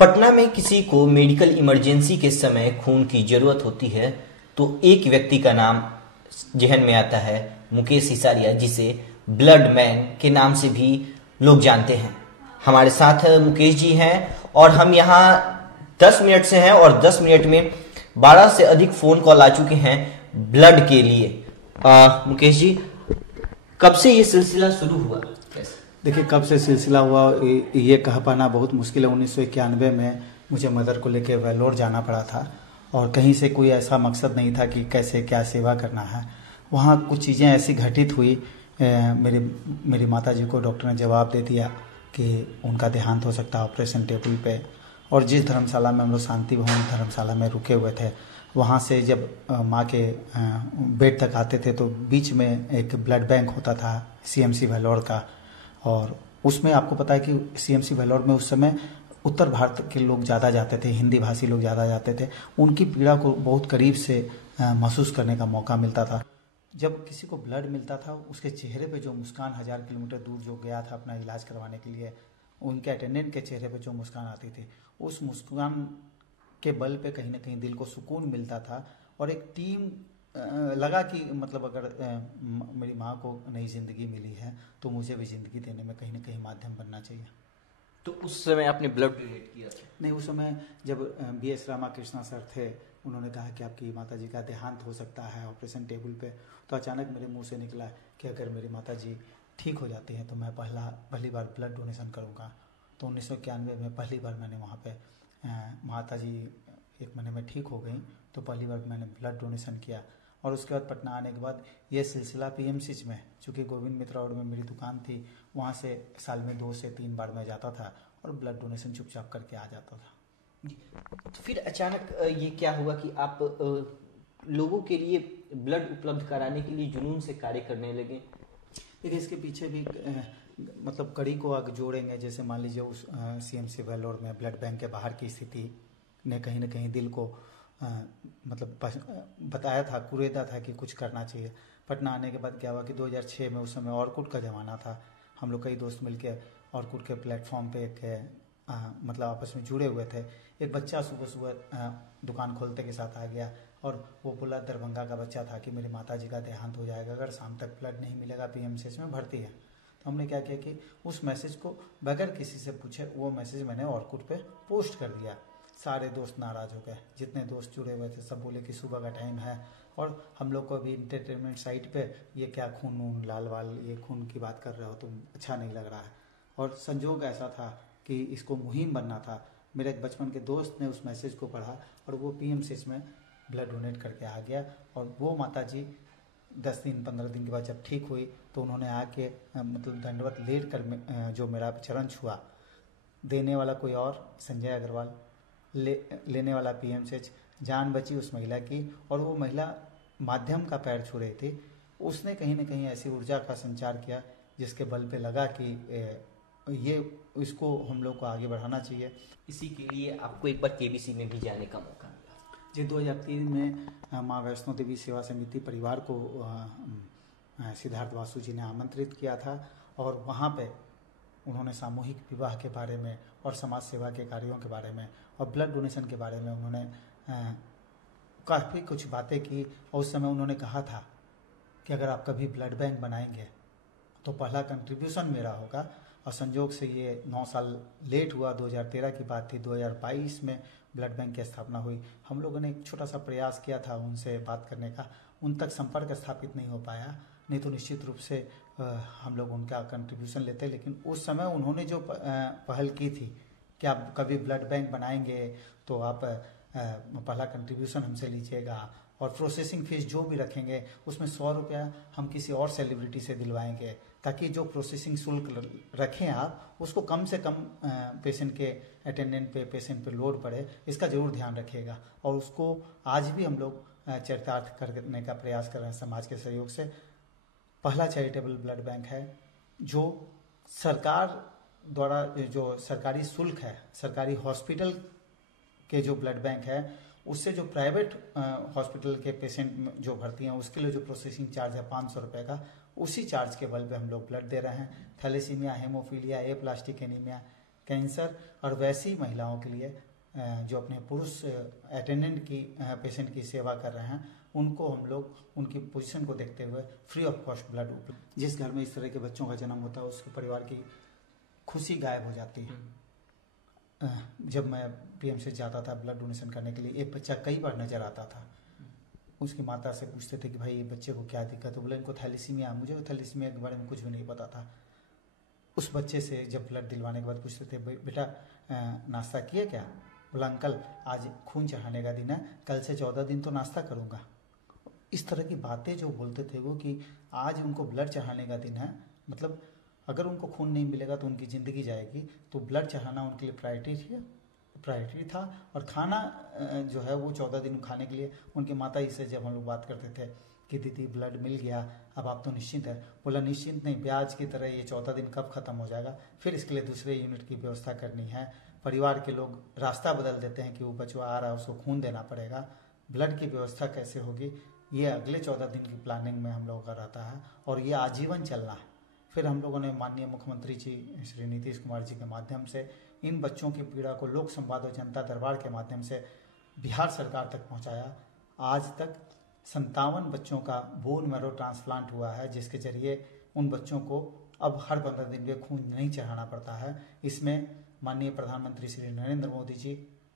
पटना में किसी को मेडिकल इमरजेंसी के समय खून की जरूरत होती है तो एक व्यक्ति का नाम जहन में आता है, मुकेश हिसारिया, जिसे ब्लड मैन के नाम से भी लोग जानते हैं। हमारे साथ मुकेश जी हैं और हम यहाँ 10 मिनट से हैं और 10 मिनट में 12 से अधिक फोन कॉल आ चुके हैं ब्लड के लिए। मुकेश जी, कब से ये सिलसिला शुरू हुआ? देखिए, कब से सिलसिला हुआ ये कह पाना बहुत मुश्किल है। 1991 में मुझे मदर को लेकर वेल्लोर जाना पड़ा था और कहीं से कोई ऐसा मकसद नहीं था कि कैसे क्या सेवा करना है। वहाँ कुछ चीज़ें ऐसी घटित हुई, मेरी माता जी को डॉक्टर ने जवाब दे दिया कि उनका देहांत हो सकता है ऑपरेशन टेबल पे। और जिस धर्मशाला में हम लोग शांति भवन धर्मशाला में रुके हुए थे, वहाँ से जब माँ के बेड तक आते थे तो बीच में एक ब्लड बैंक होता था सीएमसी वेल्लोर का। और उसमें आपको पता है कि सीएमसी वेल्लोर में उस समय उत्तर भारत के लोग ज़्यादा जाते थे, हिंदी भाषी लोग ज़्यादा जाते थे। उनकी पीड़ा को बहुत करीब से महसूस करने का मौका मिलता था। जब किसी को ब्लड मिलता था, उसके चेहरे पे जो मुस्कान 1000 किलोमीटर दूर जो गया था अपना इलाज करवाने के लिए, उनके अटेंडेंट के चेहरे पे जो मुस्कान आती थी, उस मुस्कान के बल पे कहीं ना कहीं दिल को सुकून मिलता था। और एक टीम लगा कि मतलब अगर मेरी माँ को नई ज़िंदगी मिली है तो मुझे भी ज़िंदगी देने में कहीं ना कहीं माध्यम बनना चाहिए। तो उस समय आपने ब्लड डोनेट किया था? नहीं, उस समय जब BS रामाकृष्णा सर थे, उन्होंने कहा कि आपकी माता जी का देहांत हो सकता है ऑपरेशन टेबल पे, तो अचानक मेरे मुंह से निकला कि अगर मेरी माता जी ठीक हो जाती हैं तो मैं पहली बार ब्लड डोनेशन करूँगा। तो 1991 में पहली बार मैंने वहाँ पे माता जी 1 महीने में ठीक हो गई तो पहली बार मैंने ब्लड डोनेशन किया। और उसके बाद पटना आने के बाद ये सिलसिला PMCH में, चूँकि गोविंद मित्रा रोड में मेरी दुकान थी, वहाँ से साल में 2 से 3 बार मैं जाता था और ब्लड डोनेशन चुपचाप करके आ जाता था। तो फिर अचानक ये क्या हुआ कि आप लोगों के लिए ब्लड उपलब्ध कराने के लिए जुनून से कार्य करने लगे? देखिए, इसके पीछे भी मतलब कड़ी को आगे जोड़ेंगे। जैसे मान लीजिए उस CMC वेल्लोर में ब्लड बैंक के बाहर की स्थिति ने कहीं ना कहीं दिल को मतलब बताया था, कुरेदा था कि कुछ करना चाहिए। पटना आने के बाद क्या हुआ कि 2006 में, उस समय ऑर्कुट का ज़माना था, हम लोग कई दोस्त मिलके ऑर्कुट के प्लेटफॉर्म पे एक मतलब आपस में जुड़े हुए थे। एक बच्चा सुबह सुबह दुकान खोलते के साथ आ गया और वो बोला, दरभंगा का बच्चा था, कि मेरी माता जी का देहांत हो जाएगा अगर शाम तक ब्लड नहीं मिलेगा, PMCH में भर्ती है। तो हमने क्या किया कि उस मैसेज को बगैर किसी से पूछे वो मैसेज मैंने ऑर्कुट पे पोस्ट कर दिया। सारे दोस्त नाराज़ हो गए, जितने दोस्त जुड़े हुए थे सब बोले कि सुबह का टाइम है और हम लोग को अभी इंटरटेनमेंट साइट पे ये क्या खून वून लाल वाल ये खून की बात कर रहे हो तुम, अच्छा नहीं लग रहा है। और संजोग ऐसा था कि इसको मुहिम बनना था। मेरे एक बचपन के दोस्त ने उस मैसेज को पढ़ा और वो PMCH में ब्लड डोनेट करके आ गया। और वो माता जी 10 दिन 15 दिन के बाद जब ठीक हुई तो उन्होंने आके मतलब दंडवत लेट कर जो मेरा चरण छुआ, देने वाला कोई और संजय अग्रवाल, लेने वाला PMCH, जान बची उस महिला की। और वो महिला माध्यम का पैर छू रही थी, उसने कहीं ना कहीं ऐसी ऊर्जा का संचार किया जिसके बल पे लगा कि ये इसको हम लोग को आगे बढ़ाना चाहिए। इसी के लिए आपको एक बार KBC में भी जाने का मौका मिला जी। 2003 में माँ वैष्णो देवी सेवा समिति परिवार को सिद्धार्थ वासु जी ने आमंत्रित किया था और वहाँ पे उन्होंने सामूहिक विवाह के बारे में और समाज सेवा के कार्यों के बारे में और ब्लड डोनेशन के बारे में उन्होंने काफ़ी कुछ बातें की। और उस समय उन्होंने कहा था कि अगर आप कभी ब्लड बैंक बनाएंगे तो पहला कंट्रीब्यूशन मेरा होगा। और संजोग से ये 9 साल लेट हुआ, 2013 की बात थी। 2022 में ब्लड बैंक की स्थापना हुई। हम लोगों ने एक छोटा सा प्रयास किया था उनसे बात करने का, उन तक संपर्क स्थापित नहीं हो पाया, नहीं तो निश्चित रूप से हम लोग उनका कंट्रीब्यूशन लेते। लेकिन उस समय उन्होंने जो पहल की थी कि आप कभी ब्लड बैंक बनाएंगे तो आप पहला कंट्रीब्यूशन हमसे लीजिएगा और प्रोसेसिंग फीस जो भी रखेंगे उसमें 100 रुपया हम किसी और सेलिब्रिटी से दिलवाएंगे, ताकि जो प्रोसेसिंग शुल्क रखें आप उसको कम से कम पेशेंट के अटेंडेंट पे, पेशेंट पे लोड पड़े, इसका जरूर ध्यान रखिएगा। और उसको आज भी हम लोग चरितार्थ करने का प्रयास कर रहे हैं समाज के सहयोग से। पहला चैरिटेबल ब्लड बैंक है जो सरकार द्वारा जो सरकारी शुल्क है, सरकारी हॉस्पिटल के जो ब्लड बैंक है उससे जो प्राइवेट हॉस्पिटल के पेशेंट जो भर्ती हैं उसके लिए जो प्रोसेसिंग चार्ज है 500 रुपये का, उसी चार्ज के बल पे हम लोग ब्लड दे रहे हैं। Thalassaemia, haemophilia, aplastic anaemia cancer और वैसी महिलाओं के लिए जो अपने पुरुष अटेंडेंट की पेशेंट की सेवा कर रहे हैं, उनको हम लोग उनकी पोजीशन को देखते हुए फ्री ऑफ कॉस्ट ब्लड उपलब्ध। जिस घर में इस तरह के बच्चों का जन्म होता है उसके परिवार की खुशी गायब हो जाती है। जब मैं पीएमसी जाता था ब्लड डोनेशन करने के लिए, एक बच्चा कई बार नजर आता था। उसकी माता से पूछते थे कि भाई ये बच्चे को क्या दिक्कत है, बोले इनको थैलीसीमिया। मुझे तो थैलीसीमिया के बारे में कुछ भी नहीं पता था। उस बच्चे से जब ब्लड दिलवाने के बाद पूछते थे बेटा नाश्ता किए क्या, बोला अंकल आज खून चढ़ाने का दिन है, कल से 14 दिन तो नाश्ता करूँगा। इस तरह की बातें जो बोलते थे वो कि आज उनको ब्लड चढ़ाने का दिन है, मतलब अगर उनको खून नहीं मिलेगा तो उनकी ज़िंदगी जाएगी, तो ब्लड चढ़ाना उनके लिए प्रायोरिटी था। और खाना जो है वो 14 दिन खाने के लिए उनके माता जी से जब हम लोग बात करते थे कि दीदी ब्लड मिल गया अब आप तो निश्चिंत है, बोला निश्चिंत नहीं, ब्याज की तरह ये 14 दिन कब खत्म हो जाएगा, फिर इसके लिए दूसरे यूनिट की व्यवस्था करनी है। परिवार के लोग रास्ता बदल देते हैं कि वो बचवा आ रहा है उसको खून देना पड़ेगा, ब्लड की व्यवस्था कैसे होगी, ये अगले 14 दिन की प्लानिंग में हम लोगों का रहता है और ये आजीवन चलना है। फिर हम लोगों ने माननीय मुख्यमंत्री जी श्री नीतीश कुमार जी के माध्यम से इन बच्चों की पीड़ा को लोक संवाद और जनता दरबार के माध्यम से बिहार सरकार तक पहुंचाया। आज तक 57 बच्चों का बोन मैरो ट्रांसप्लांट हुआ है, जिसके जरिए उन बच्चों को अब हर 15 दिन में खून नहीं चढ़ाना पड़ता है। इसमें माननीय प्रधानमंत्री श्री नरेंद्र मोदी जी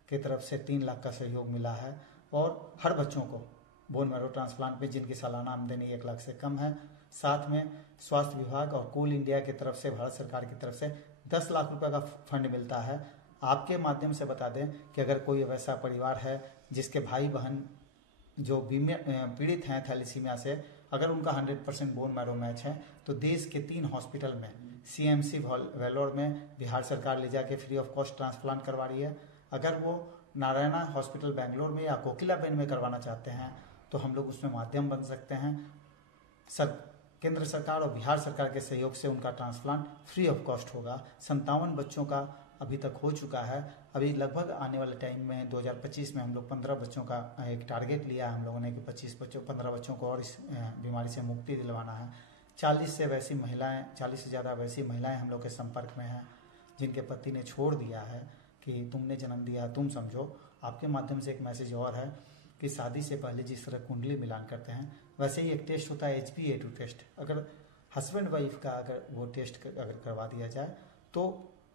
की तरफ से 3 लाख का सहयोग मिला है और हर बच्चों को बोन मैरो ट्रांसप्लांट में जिनकी सालाना आमदनी 1 लाख से कम है, साथ में स्वास्थ्य विभाग और कोल इंडिया की तरफ से भारत सरकार की तरफ से 10 लाख रुपए का फंड मिलता है। आपके माध्यम से बता दें कि अगर कोई वैसा परिवार है जिसके भाई बहन जो पीड़ित हैं थैलीसीमिया से, अगर उनका 100% बोन मैरो मैच है तो देश के 3 हॉस्पिटल में सीएमसी वेलोर में बिहार सरकार ले जाके फ्री ऑफ कॉस्ट ट्रांसप्लांट करवा रही है। अगर वो नारायणा हॉस्पिटल बेंगलोर में या कोकिलाबेन में करवाना चाहते हैं तो हम लोग उसमें माध्यम बन सकते हैं। केंद्र सरकार और बिहार सरकार के सहयोग से उनका ट्रांसप्लांट फ्री ऑफ कॉस्ट होगा। 57 बच्चों का अभी तक हो चुका है। अभी लगभग आने वाले टाइम में 2025 में हम लोग 15 बच्चों का एक टारगेट लिया है हम लोगों ने कि 15 बच्चों को और इस बीमारी से मुक्ति दिलवाना है। 40 से ज़्यादा वैसी महिलाएं हम लोग के संपर्क में हैं जिनके पति ने छोड़ दिया है कि तुमने जन्म दिया तुम समझो। आपके माध्यम से एक मैसेज और है कि शादी से पहले जिस तरह कुंडली मिलान करते हैं वैसे ही एक टेस्ट होता है HbA2 टेस्ट। अगर हस्बैंड वाइफ का अगर वो टेस्ट अगर करवा दिया जाए तो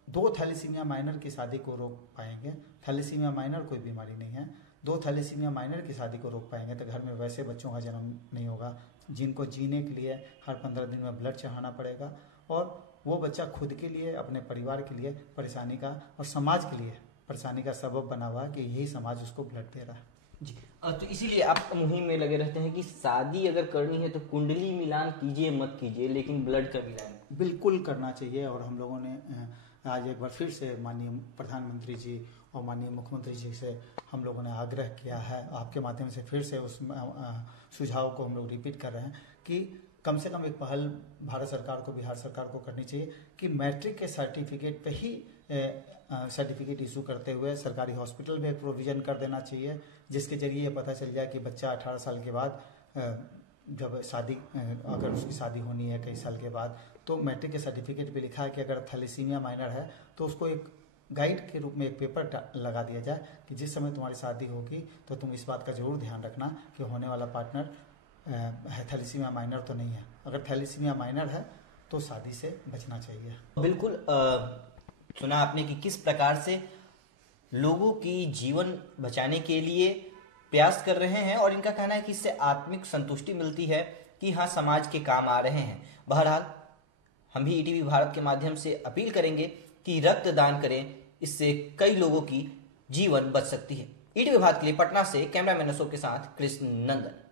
2 थैलीसीमिया माइनर की शादी को रोक पाएंगे। थैलीसीमिया माइनर कोई बीमारी नहीं है, 2 थैलीसीमिया माइनर की शादी को रोक पाएंगे तो घर में वैसे बच्चों का जन्म नहीं होगा जिनको जीने के लिए हर 15 दिन में ब्लड चढ़ाना पड़ेगा और वो बच्चा खुद के लिए, अपने परिवार के लिए परेशानी का और समाज के लिए परेशानी का सबब बना हुआ कि यही समाज उसको ब्लड दे रहा है। जी, तो इसीलिए आप मुहिम में लगे रहते हैं कि शादी अगर करनी है तो कुंडली मिलान कीजिए मत कीजिए, लेकिन ब्लड का मिलान बिल्कुल करना चाहिए। और हम लोगों ने आज एक बार फिर से माननीय प्रधानमंत्री जी और माननीय मुख्यमंत्री जी से हम लोगों ने आग्रह किया है, आपके माध्यम से फिर से उस सुझाव को हम लोग रिपीट कर रहे हैं कि कम से कम एक पहल भारत सरकार को, बिहार सरकार को करनी चाहिए कि मैट्रिक के सर्टिफिकेट पे ही सर्टिफिकेट इशू करते हुए सरकारी हॉस्पिटल में एक प्रोविजन कर देना चाहिए, जिसके जरिए ये पता चल जाए कि बच्चा 18 साल के बाद जब शादी, अगर उसकी शादी होनी है कई साल के बाद, तो मैट्रिक के सर्टिफिकेट पे लिखा है कि अगर थैलीसीमिया माइनर है तो उसको एक गाइड के रूप में एक पेपर लगा दिया जाए कि जिस समय तुम्हारी शादी होगी तो तुम इस बात का जरूर ध्यान रखना कि होने वाला पार्टनर थैलीसीमिया माइनर तो नहीं है। अगर थैलीसीमिया माइनर है तो शादी से बचना चाहिए। बिल्कुल सुना आपने कि किस प्रकार से लोगों की जीवन बचाने के लिए प्रयास कर रहे हैं और इनका कहना है कि इससे आत्मिक संतुष्टि मिलती है कि हाँ समाज के काम आ रहे हैं। बहरहाल हम भी ईटीवी भारत के माध्यम से अपील करेंगे कि रक्तदान करें, इससे कई लोगों की जीवन बच सकती है। ईटीवी भारत के लिए पटना से कैमरामैन अशोक के साथ कृष्ण नंदन।